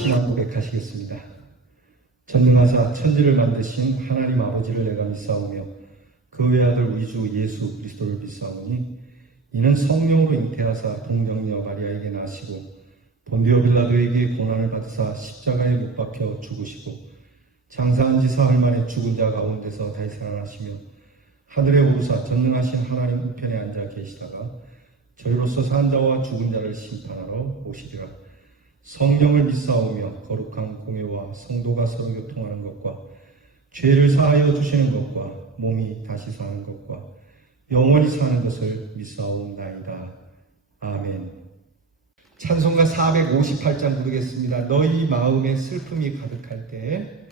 신앙 고백하시겠습니다. 전능하사 천지를 만드신 하나님 아버지를 내가 믿사오며 그 외아들 우리 주 예수 그리스도를 믿사오니 이는 성령으로 잉태하사 동정녀 마리아에게 나시고 본디오 빌라도에게 고난을 받으사 십자가에 못 박혀 죽으시고 장사한 지 사흘 만에 죽은 자 가운데서 다시 살아나시며 하늘에 오르사 전능하신 하나님 우편에 앉아 계시다가 저희로서 산 자와 죽은 자를 심판하러 오시리라. 성령을 믿사오며 거룩한 공회와 성도가 서로 교통하는 것과 죄를 사하여 주시는 것과 몸이 다시 사는 것과 영원히 사는 것을 믿사옵나이다. 아멘. 찬송가 458장 부르겠습니다. 너희 마음에 슬픔이 가득할 때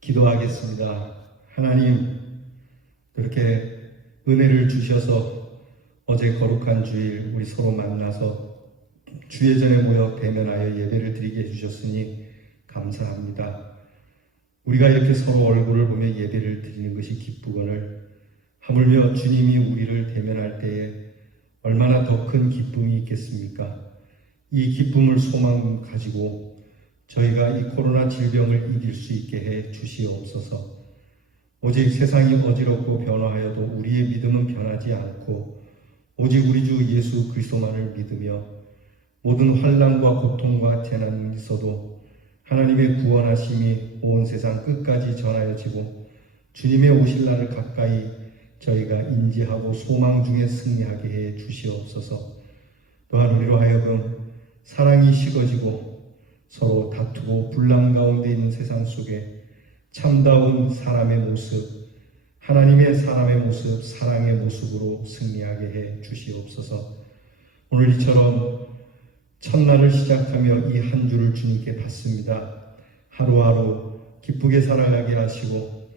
기도하겠습니다. 하나님, 그렇게 은혜를 주셔서 어제 거룩한 주일 우리 서로 만나서 주의 전에 모여 대면하여 예배를 드리게 해주셨으니 감사합니다. 우리가 이렇게 서로 얼굴을 보며 예배를 드리는 것이 기쁘거늘 하물며 주님이 우리를 대면할 때에 얼마나 더 큰 기쁨이 있겠습니까? 이 기쁨을 소망 가지고 저희가 이 코로나 질병을 이길 수 있게 해 주시옵소서. 오직 세상이 어지럽고 변화하여도 우리의 믿음은 변하지 않고 오직 우리 주 예수 그리스도만을 믿으며 모든 환난과 고통과 재난이 있어도 하나님의 구원하심이 온 세상 끝까지 전하여지고 주님의 오실 날을 가까이 저희가 인지하고 소망 중에 승리하게 해 주시옵소서. 또한 우리로 하여금 사랑이 식어지고 서로 다투고 분란 가운데 있는 세상 속에 참다운 사람의 모습, 하나님의 사람의 모습, 사랑의 모습으로 승리하게 해 주시옵소서. 오늘 이처럼 첫날을 시작하며 이 한 주를 주님께 받습니다. 하루하루 기쁘게 살아가게 하시고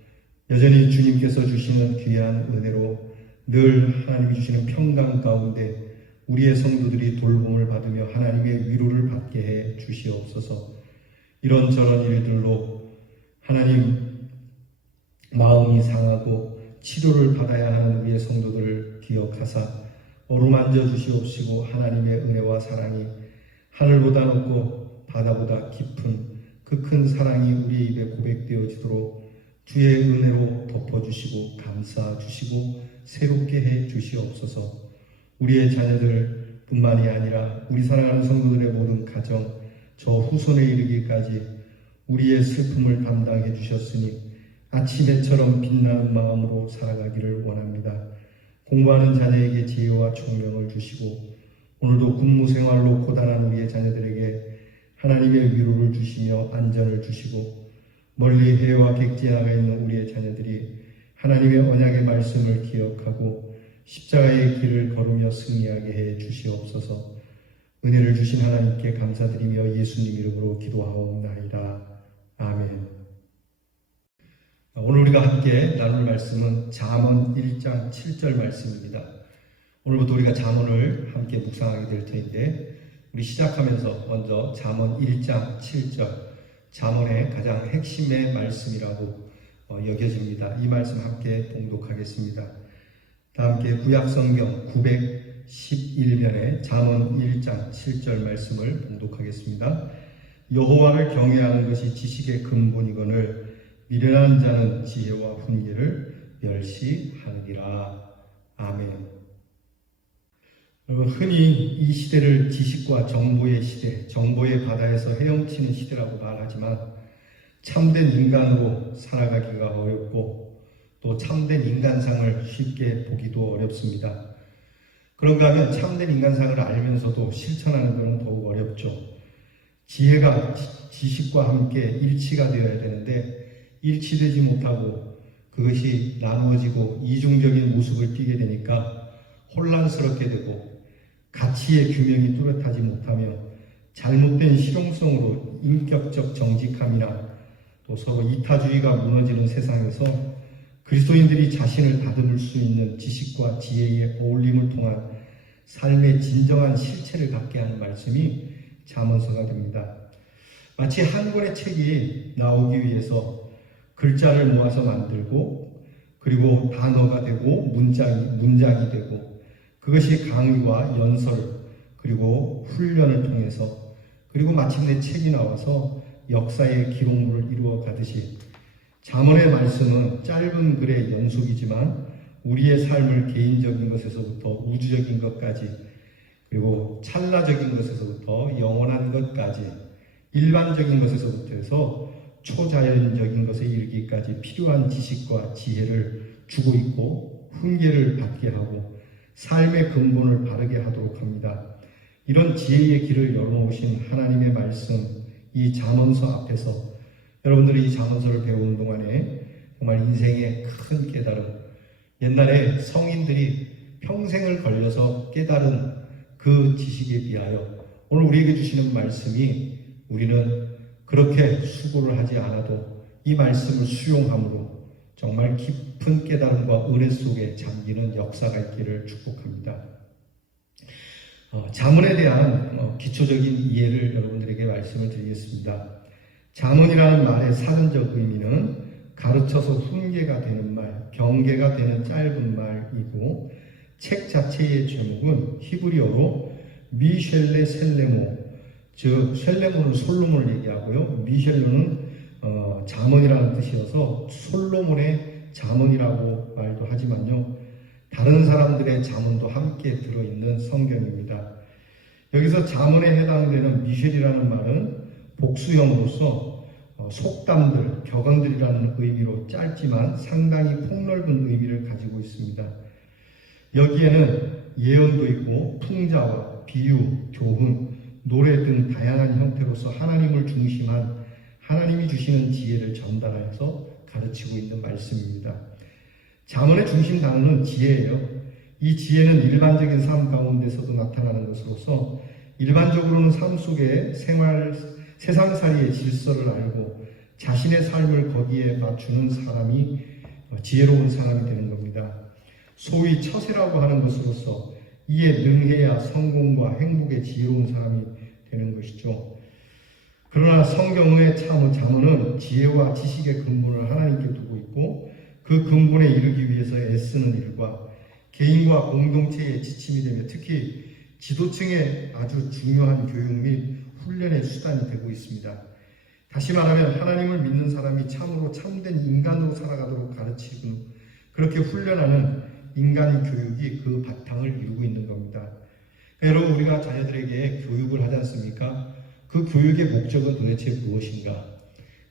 여전히 주님께서 주시는 귀한 은혜로 늘 하나님이 주시는 평강 가운데 우리의 성도들이 돌봄을 받으며 하나님의 위로를 받게 해 주시옵소서. 이런저런 일들로 하나님 마음이 상하고 치료를 받아야 하는 우리의 성도들을 기억하사 어루만져 주시옵시고 하나님의 은혜와 사랑이 하늘보다 높고 바다보다 깊은 그 큰 사랑이 우리 입에 고백되어지도록 주의 은혜로 덮어주시고 감싸주시고 새롭게 해 주시옵소서. 우리의 자녀들 뿐만이 아니라 우리 사랑하는 성도들의 모든 가정 저 후손에 이르기까지 우리의 슬픔을 담당해 주셨으니 아침 해처럼 빛나는 마음으로 살아가기를 원합니다. 공부하는 자녀에게 지혜와 총명을 주시고 오늘도 군무 생활로 고단한 우리의 자녀들에게 하나님의 위로를 주시며 안전을 주시고 멀리 해외와 객지에 나가 있는 우리의 자녀들이 하나님의 언약의 말씀을 기억하고 십자가의 길을 걸으며 승리하게 해 주시옵소서. 은혜를 주신 하나님께 감사드리며 예수님 이름으로 기도하옵나이다. 아멘. 오늘 우리가 함께 나눌 말씀은 잠언 1장 7절 말씀입니다. 오늘부터 우리가 잠언을 함께 묵상하게 될 텐데 우리 시작하면서 먼저 잠언 1장 7절 잠언의 가장 핵심의 말씀이라고 여겨집니다. 이 말씀 함께 봉독하겠습니다. 다 함께 구약성경 911면의 잠언 1장 7절 말씀을 봉독하겠습니다. 여호와를 경외하는 것이 지식의 근본이거늘 미련한 자는 지혜와 훈계를 멸시하느니라. 아멘. 흔히 이 시대를 지식과 정보의 시대, 정보의 바다에서 헤엄치는 시대라고 말하지만 참된 인간으로 살아가기가 어렵고 또 참된 인간상을 쉽게 보기도 어렵습니다. 그런가 하면 참된 인간상을 알면서도 실천하는 것은 더욱 어렵죠. 지혜가 지식과 함께 일치가 되어야 되는데 일치되지 못하고 그것이 나누어지고 이중적인 모습을 띠게 되니까 혼란스럽게 되고 가치의 규명이 뚜렷하지 못하며 잘못된 실용성으로 인격적 정직함이나 또 서로 이타주의가 무너지는 세상에서 그리스도인들이 자신을 다듬을 수 있는 지식과 지혜의 어울림을 통한 삶의 진정한 실체를 갖게 하는 말씀이 잠언서가 됩니다. 마치 한 권의 책이 나오기 위해서 글자를 모아서 만들고 그리고 단어가 되고 문장이 되고 그것이 강의와 연설 그리고 훈련을 통해서 그리고 마침내 책이 나와서 역사의 기록물을 이루어 가듯이 잠언의 말씀은 짧은 글의 연속이지만 우리의 삶을 개인적인 것에서부터 우주적인 것까지 그리고 찰나적인 것에서부터 영원한 것까지 일반적인 것에서부터 해서 초자연적인 것에 이르기까지 필요한 지식과 지혜를 주고 있고 훈계를 받게 하고 삶의 근본을 바르게 하도록 합니다. 이런 지혜의 길을 열어놓으신 하나님의 말씀, 이 잠언서 앞에서 여러분들이 이 잠언서를 배우는 동안에 정말 인생의 큰 깨달음, 옛날에 성인들이 평생을 걸려서 깨달은 그 지식에 비하여 오늘 우리에게 주시는 말씀이 우리는 그렇게 수고를 하지 않아도 이 말씀을 수용함으로 정말 깊은 깨달음과 은혜 속에 잠기는 역사가 있기를 축복합니다. 잠언에 대한 기초적인 이해를 여러분들에게 말씀을 드리겠습니다. 잠언이라는 말의 사전적 의미는 가르쳐서 훈계가 되는 말, 경계가 되는 짧은 말이고 책 자체의 제목은 히브리어로 미셸레 셀레모, 즉 셀레모는 솔로몬을 얘기하고요. 미셸레는 잠언이라는 뜻이어서 솔로몬의 잠언이라고 말도 하지만요. 다른 사람들의 잠언도 함께 들어있는 성경입니다. 여기서 잠언에 해당되는 미셸이라는 말은 복수형으로서 속담들, 격언들이라는 의미로 짧지만 상당히 폭넓은 의미를 가지고 있습니다. 여기에는 예언도 있고 풍자와 비유, 교훈, 노래 등 다양한 형태로서 하나님을 중심한 하나님이 주시는 지혜를 전달하여서 가르치고 있는 말씀입니다. 잠언의 중심 단어는 지혜예요. 이 지혜는 일반적인 삶 가운데서도 나타나는 것으로서 일반적으로는 삶 속에 세상살이의 질서를 알고 자신의 삶을 거기에 맞추는 사람이 지혜로운 사람이 되는 겁니다. 소위 처세라고 하는 것으로서 이에 능해야 성공과 행복에 지혜로운 사람이 되는 것이죠. 그러나 성경의 잠언은 지혜와 지식의 근본을 하나님께 두고 있고 그 근본에 이르기 위해서 애쓰는 일과 개인과 공동체의 지침이 되며 특히 지도층의 아주 중요한 교육 및 훈련의 수단이 되고 있습니다. 다시 말하면 하나님을 믿는 사람이 참으로 참된 인간으로 살아가도록 가르치고 그렇게 훈련하는 인간 교육이 그 바탕을 이루고 있는 겁니다. 여러분, 우리가 자녀들에게 교육을 하지 않습니까? 그 교육의 목적은 도대체 무엇인가?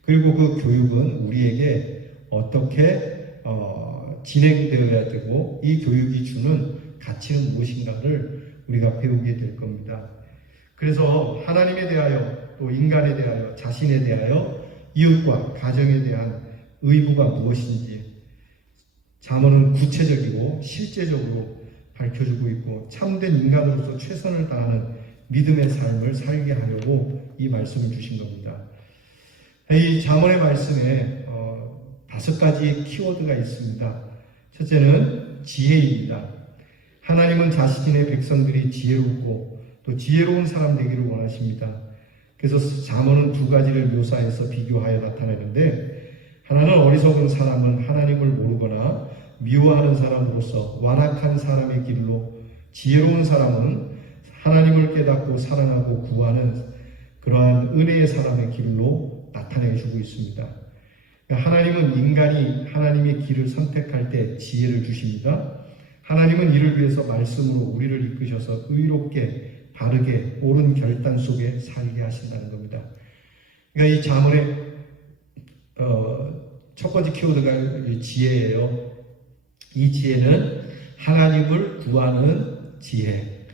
그리고 그 교육은 우리에게 어떻게 진행되어야 되고 이 교육이 주는 가치는 무엇인가를 우리가 배우게 될 겁니다. 그래서 하나님에 대하여 또 인간에 대하여 자신에 대하여 이웃과 가정에 대한 의무가 무엇인지 잠언은 구체적이고 실제적으로 밝혀주고 있고 참된 인간으로서 최선을 다하는 믿음의 삶을 살게 하려고 이 말씀을 주신 겁니다. 이 잠언의 말씀에 5가지 키워드가 있습니다. 첫째는 지혜입니다. 하나님은 자신의 백성들이 지혜롭고 또 지혜로운 사람 되기를 원하십니다. 그래서 잠언은 2가지를 묘사해서 비교하여 나타내는데 하나는 어리석은 사람은 하나님을 모르거나 미워하는 사람으로서 완악한 사람의 길로 지혜로운 사람은 하나님을 깨닫고 사랑하고 구하는 그러한 은혜의 사람의 길로 나타내주고 있습니다. 하나님은 인간이 하나님의 길을 선택할 때 지혜를 주십니다. 하나님은 이를 위해서 말씀으로 우리를 이끄셔서 의롭게 바르게 옳은 결단 속에 살게 하신다는 겁니다. 그러니까 이 잠언의 첫 번째 키워드가 지혜예요. 이 지혜는 하나님을 구하는 지혜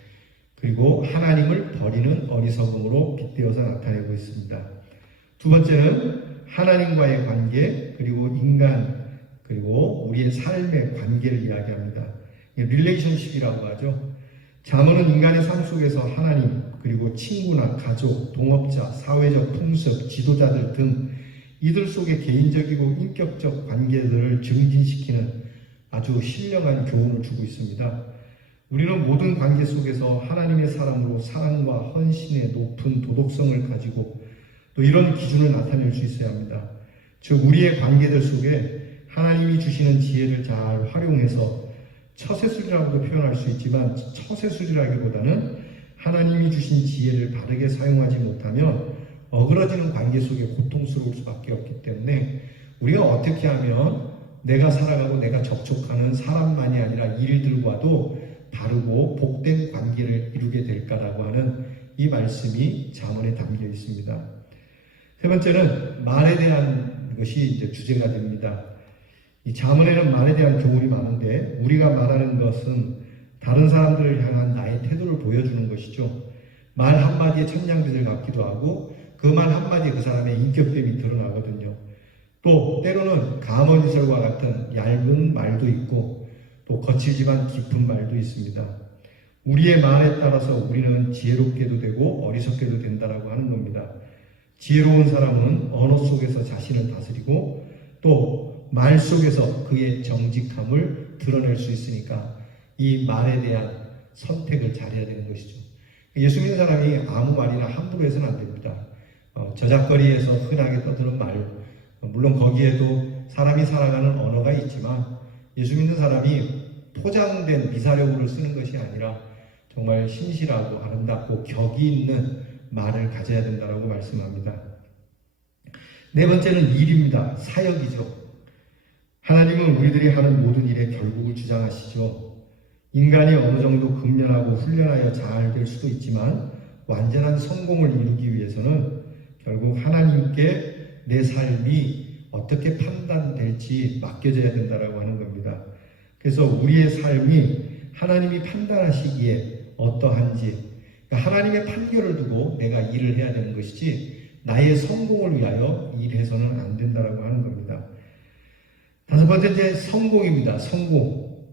그리고 하나님을 버리는 어리석음으로 빗대어서 나타내고 있습니다. 두 번째는 하나님과의 관계 그리고 인간 그리고 우리의 삶의 관계를 이야기합니다. 릴레이션십이라고 하죠. 잠언은 인간의 삶 속에서 하나님 그리고 친구나 가족, 동업자, 사회적 풍습, 지도자들 등 이들 속의 개인적이고 인격적 관계들을 증진시키는 아주 신령한 교훈을 주고 있습니다. 우리는 모든 관계 속에서 하나님의 사람으로 사랑과 헌신의 높은 도덕성을 가지고 또 이런 기준을 나타낼 수 있어야 합니다. 즉 우리의 관계들 속에 하나님이 주시는 지혜를 잘 활용해서 처세술이라고도 표현할 수 있지만 처세술이라기보다는 하나님이 주신 지혜를 바르게 사용하지 못하면 어그러지는 관계 속에 고통스러울 수밖에 없기 때문에 우리가 어떻게 하면 내가 살아가고 내가 접촉하는 사람만이 아니라 일들과도 바르고 복된 관계를 이루게 될까라고 하는 이 말씀이 잠언에 담겨 있습니다. 세 번째는 말에 대한 것이 이제 주제가 됩니다. 이 잠언에는 말에 대한 교훈이 많은데 우리가 말하는 것은 다른 사람들을 향한 나의 태도를 보여주는 것이죠. 말 한마디에 천냥빚을 갚기도 하고 그 말 한마디에 그 사람의 인격됨이 드러나거든요. 또 때로는 감언이설과 같은 얇은 말도 있고 또 거칠지만 깊은 말도 있습니다. 우리의 말에 따라서 우리는 지혜롭게도 되고 어리석게도 된다라고 하는 겁니다. 지혜로운 사람은 언어 속에서 자신을 다스리고 또 말 속에서 그의 정직함을 드러낼 수 있으니까 이 말에 대한 선택을 잘해야 되는 것이죠. 예수 믿는 사람이 아무 말이나 함부로 해서는 안 됩니다. 저작거리에서 흔하게 떠드는 말, 물론 거기에도 사람이 살아가는 언어가 있지만 예수 믿는 사람이 포장된 미사력으로 쓰는 것이 아니라 정말 신실하고 아름답고 격이 있는 말을 가져야 된다고 말씀합니다. 네 번째는 일입니다. 사역이죠. 하나님은 우리들이 하는 모든 일에 결국을 주장하시죠. 인간이 어느 정도 근면하고 훈련하여 잘 될 수도 있지만 완전한 성공을 이루기 위해서는 결국 하나님께 내 삶이 어떻게 판단될지 맡겨져야 된다고 하는 겁니다. 그래서 우리의 삶이 하나님이 판단하시기에 어떠한지 그러니까 하나님의 판결을 두고 내가 일을 해야 되는 것이지 나의 성공을 위하여 일해서는 안 된다고 하는 겁니다. 다섯 번째 이제 성공입니다. 성공.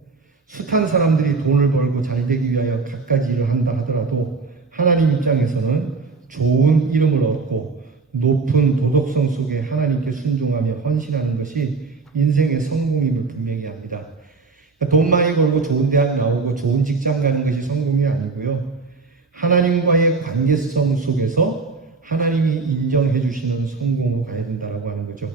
숱한 사람들이 돈을 벌고 잘 되기 위하여 갖가지 일을 한다 하더라도 하나님 입장에서는 좋은 이름을 얻고 높은 도덕성 속에 하나님께 순종하며 헌신하는 것이 인생의 성공임을 분명히 합니다. 돈 많이 벌고 좋은 대학 나오고 좋은 직장 가는 것이 성공이 아니고요. 하나님과의 관계성 속에서 하나님이 인정해 주시는 성공으로 가야 된다고 하는 거죠.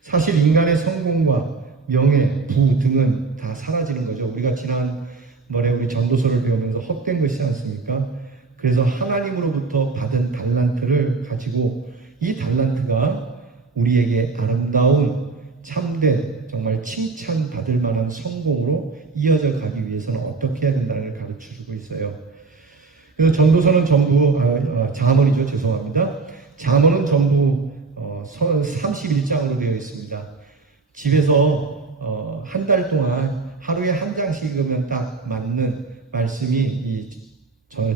사실 인간의 성공과 명예, 부 등은 다 사라지는 거죠. 우리가 지난번에 우리 전도서를 배우면서 헛된 것이지 않습니까? 그래서 하나님으로부터 받은 달란트를 가지고 이 달란트가 우리에게 아름다운 참된 정말 칭찬받을 만한 성공으로 이어져 가기 위해서는 어떻게 해야 된다는 걸 가르쳐 주고 있어요. 그래서 전도서는 전부 잠언이죠. 죄송합니다. 잠언은 전부 31장으로 되어 있습니다. 집에서 한 달 동안 하루에 한 장씩 읽으면 딱 맞는 말씀이 이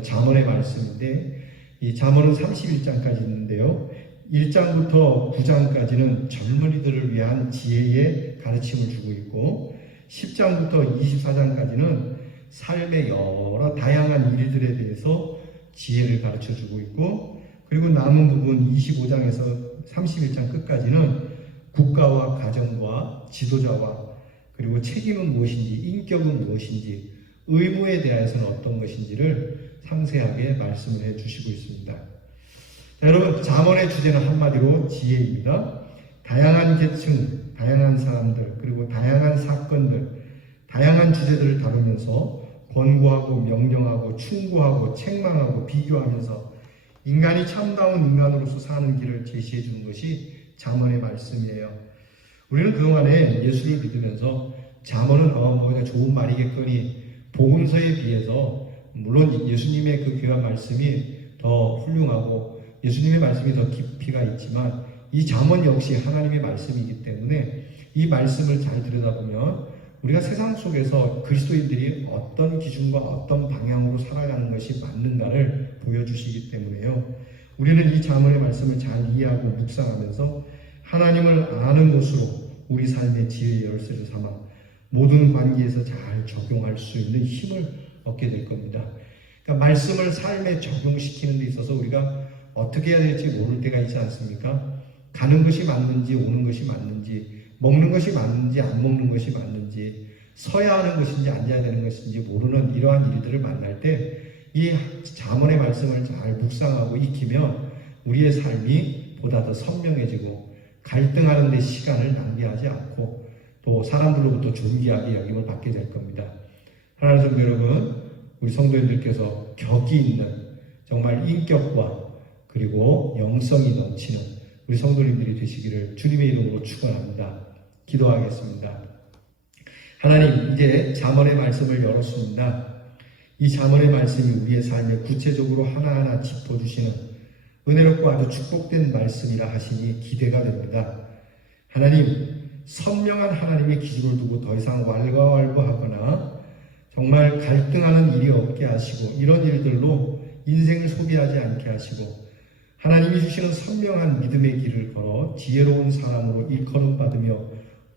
잠언의 말씀인데, 이 잠언은 31장까지 있는데요. 1장부터 9장까지는 젊은이들을 위한 지혜의 가르침을 주고 있고, 10장부터 24장까지는 삶의 여러 다양한 일들에 대해서 지혜를 가르쳐 주고 있고, 그리고 남은 부분 25장에서 31장 끝까지는 국가와 가정과 지도자와 그리고 책임은 무엇인지, 인격은 무엇인지, 의무에 대해서는 어떤 것인지를 상세하게 말씀을 해 주시고 있습니다. 자, 여러분, 잠언의 주제는 한마디로 지혜입니다. 다양한 계층, 다양한 사람들, 그리고 다양한 사건들, 다양한 주제들을 다루면서 권고하고 명령하고 충고하고 책망하고 비교하면서 인간이 참다운 인간으로서 사는 길을 제시해 주는 것이 잠언의 말씀이에요. 우리는 그동안에 예수를 믿으면서 잠언은 뭐가 좋은 말이겠거니 복음서에 비해서 물론 예수님의 그 귀한 말씀이 더 훌륭하고 예수님의 말씀이 더 깊이가 있지만 이 잠언 역시 하나님의 말씀이기 때문에 이 말씀을 잘 들여다보면 우리가 세상 속에서 그리스도인들이 어떤 기준과 어떤 방향으로 살아가는 것이 맞는가를 보여주시기 때문에요. 우리는 이 잠언의 말씀을 잘 이해하고 묵상하면서 하나님을 아는 것으로 우리 삶의 지혜의 열쇠를 삼아 모든 관계에서 잘 적용할 수 있는 힘을 얻게 될 겁니다. 그러니까 말씀을 삶에 적용시키는 데 있어서 우리가 어떻게 해야 될지 모를 때가 있지 않습니까? 가는 것이 맞는지 오는 것이 맞는지 먹는 것이 맞는지 안 먹는 것이 맞는지 서야 하는 것인지 앉아야 되는 것인지 모르는 이러한 일들을 만날 때 이 잠언의 말씀을 잘 묵상하고 익히면 우리의 삶이 보다 더 선명해지고 갈등하는 데 시간을 낭비하지 않고 또 사람들로부터 존귀하게 여김을 받게 될 겁니다. 하나님 성도 여러분, 우리 성도님들께서 격이 있는 정말 인격과 그리고 영성이 넘치는 우리 성도님들이 되시기를 주님의 이름으로 축원합니다. 기도하겠습니다. 하나님, 이제 잠언의 말씀을 열었습니다. 이 잠언의 말씀이 우리의 삶에 구체적으로 하나하나 짚어주시는 은혜롭고 아주 축복된 말씀이라 하시니 기대가 됩니다. 하나님, 선명한 하나님의 기준을 두고 더 이상 왈가왈부하거나 정말 갈등하는 일이 없게 하시고 이런 일들로 인생을 소비하지 않게 하시고 하나님이 주시는 선명한 믿음의 길을 걸어 지혜로운 사람으로 일컬음 받으며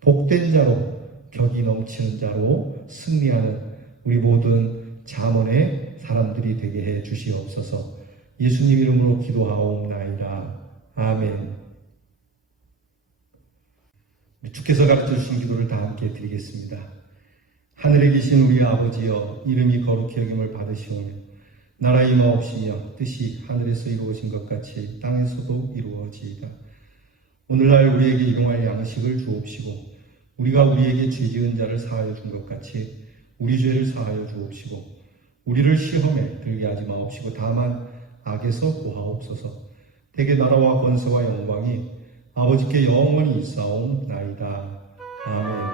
복된 자로 격이 넘치는 자로 승리하는 우리 모든 잠언의 사람들이 되게 해 주시옵소서. 예수님 이름으로 기도하옵나이다. 아멘. 주께서 가르쳐 주신 기도를 다 함께 드리겠습니다. 하늘에 계신 우리 아버지여, 이름이 거룩히 여김을 받으시오며 나라의 임하옵시며 뜻이 하늘에서 이루어진 것 같이 땅에서도 이루어지이다. 오늘날 우리에게 일용할 양식을 주옵시고 우리가 우리에게 죄 지은 자를 사하여 준 것 같이 우리 죄를 사하여 주옵시고 우리를 시험에 들게 하지 마옵시고 다만 악에서 구하옵소서. 대개 나라와 권세와 영광이 아버지께 영원히 있사옵나이다. 아멘.